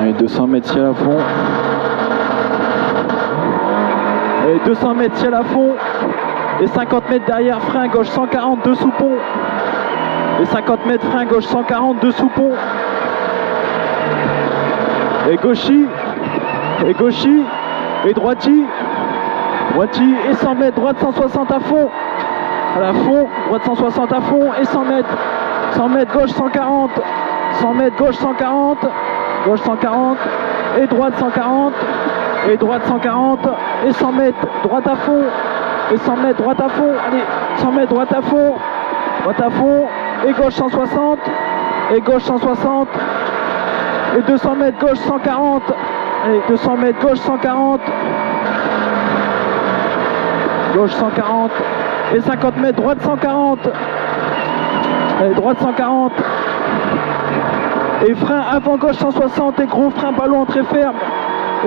Allez, 200 mètres ciel à fond. Allez, 200 mètres ciel à fond. Et 50 mètres derrière, frein gauche 140, deux sous pont. Et 50 mètres frein gauche 140, deux sous pont. Et gauchy. Et gauchy. Et droiti. Droiti. Et 100 mètres, droite 160 à fond. À la fond, droite 160 à fond. Et 100 mètres. 100 mètres gauche 140. 100 mètres gauche 140. Gauche 140. Et droite 140. Et droite 140. Et 100 mètres, droite à fond. Et 100 mètres, droite à fond. Allez, 100 mètres, droite à fond. Droite à fond. Et gauche 160. Et gauche 160. Et 200 mètres gauche 140. Allez, 200 mètres gauche 140. Gauche 140. Et 50 mètres droite 140. Allez, droite 140. Et frein avant gauche 160. Et gros frein ballon très ferme.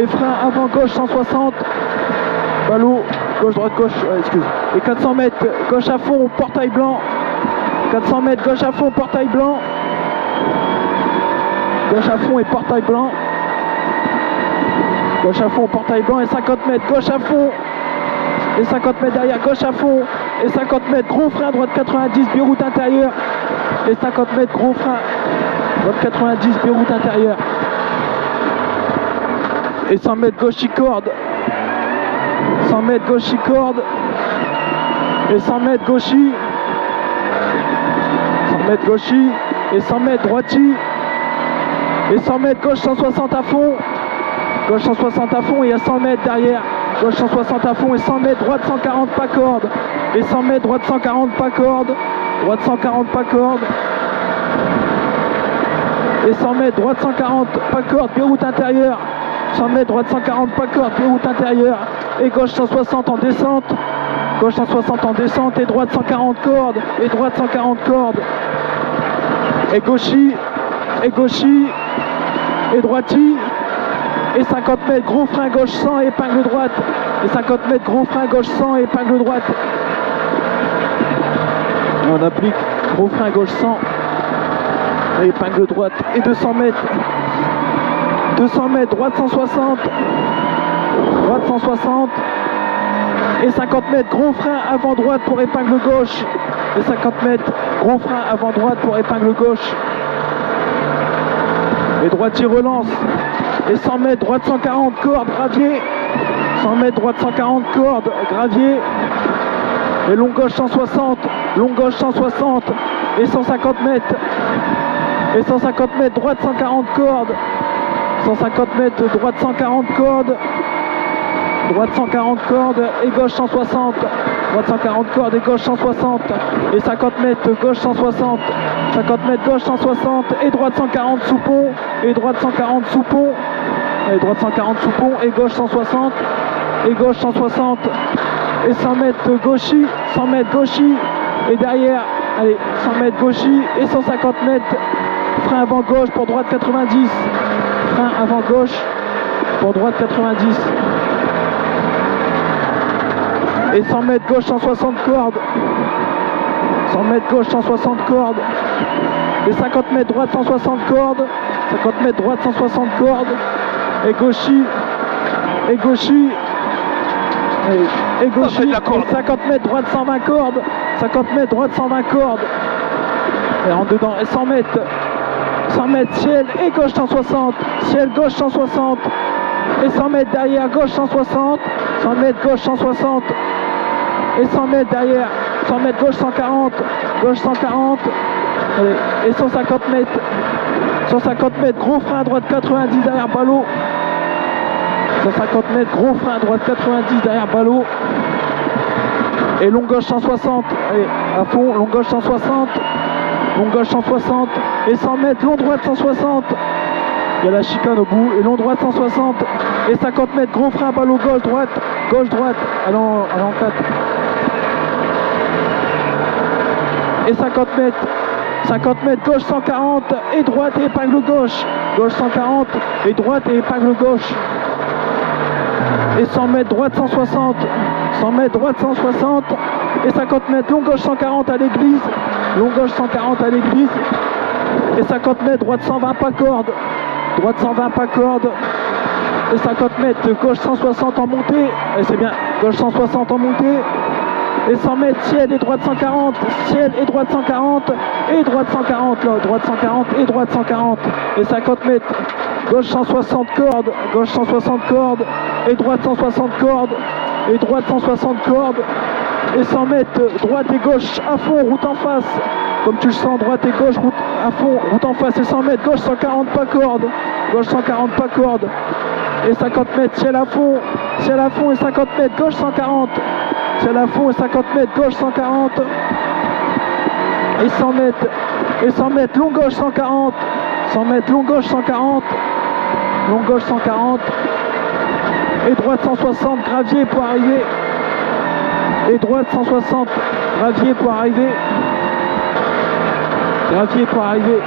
Et frein avant gauche 160. Ballon gauche droite gauche. Excuse. Et 400 mètres gauche à fond portail blanc. 400 mètres gauche à fond portail blanc. Gauche à fond et portail blanc. Gauche à fond, portail blanc. Et 50 mètres gauche à fond. Et 50 mètres derrière, gauche à fond. Et 50 mètres gros frein, droite 90, biroute intérieure. Et 50 mètres gros frein, droite 90, biroute intérieure. Et 100 mètres gauche corde. 100 mètres gauche corde. Et 100 mètres gauchy. 100 mètres gauchy. Et 100 mètres droiti. Et 100 mètres gauche 160 à fond. Gauche 160 à fond et à 100 mètres derrière. Gauche 160 à fond et 100 mètres droite 140 pas corde. Et 100 mètres droite 140 pas corde. Droite 140 pas corde. Et 100 mètres droite 140 pas corde, biroute intérieure. 100 mètres droite 140 pas corde, biroute intérieure. Et gauche 160 en descente. Gauche 160 en descente et droite 140 cordes. Et droite 140 cordes. Et gauchy. Et gauchy. Et droiti. Et 50 mètres gros frein gauche 100 et épingle droite. Et 50 mètres gros frein gauche 100 et épingle droite. Et on applique gros frein gauche 100 et épingle droite. Et 200 mètres. 200 mètres droite 160. Droite 160. Et 50 mètres gros frein avant droite pour épingle gauche. Et 50 mètres gros frein avant droite pour épingle gauche. Et droitier relance. Et 100 mètres droite 140 cordes, gravier. 100 mètres droite 140 cordes, gravier. Et long gauche 160. Long gauche 160. Et 150 mètres. Et 150 mètres droite 140 cordes. 150 mètres droite 140 cordes. Droite 140 cordes et gauche 160. Droite 140 cordes et gauche 160. Et 50 mètres gauche 160. 50 mètres gauche 160 et droite 140 sous pont. Et droite 140 sous pont. Et droite 140 sous pont et gauche 160. Et gauche 160. Et 100 mètres gauchy. 100 mètres gauchy. Et derrière, allez, 100 mètres gauchy et 150 mètres. Frein avant gauche pour droite 90. Frein avant gauche pour droite 90. Et 100 mètres gauche 160 cordes. 100 mètres gauche 160 cordes. Et 50 mètres droite 160 cordes. 50 mètres droite 160 cordes. Et gauchy. Et gauchy. Et gauchy. Et 50 mètres droite 120 cordes. 50 mètres droite 120 cordes. Et en dedans. Et 100 mètres. 100 mètres ciel et gauche 160. Ciel gauche 160. Et 100 mètres derrière gauche 160. 100 mètres gauche 160. Et 100 mètres derrière, 100 mètres gauche 140, gauche 140, et 150 mètres, 150 mètres gros frein droite 90 derrière ballot, 150 mètres gros frein droite 90 derrière ballot, et long gauche 160, allez, à fond, long gauche 160, long gauche 160, et 100 mètres long droite 160, il y a la chicane au bout, et long droite 160, et 50 mètres gros frein ballot gauche droite, allant 4. Et 50 mètres gauche 140 et droite et épingle gauche. Gauche 140 et droite et épingle gauche. Et 100 mètres droite 160. 100 mètres droite 160. Et 50 mètres long gauche 140 à l'église. Long gauche 140 à l'église. Et 50 mètres droite 120 pas corde. droite 120 pas corde, et 50 mètres, gauche 160 en montée, et c'est bien, gauche 160 en montée, et 100 mètres, ciel et droite 140, ciel et droite 140, et droite 140, là, droite 140 et droite 140, et 50 mètres, gauche 160 cordes, gauche 160 cordes, et droite 160 cordes, et droite 160 cordes, et 100 mètres, droite et gauche à fond, route en face, comme tu le sens, droite et gauche, route à fond, route en face, et 100 mètres, gauche 140 pas corde, gauche 140 pas corde, et 50 mètres, ciel à fond, et 50 mètres, gauche 140, ciel à fond, et 50 mètres, gauche 140, et 100 mètres, long gauche 140, 100 mètres, long gauche 140, long gauche 140, et droite 160, gravier pour arriver, et droite 160, gravier pour arriver, gravier pour arriver.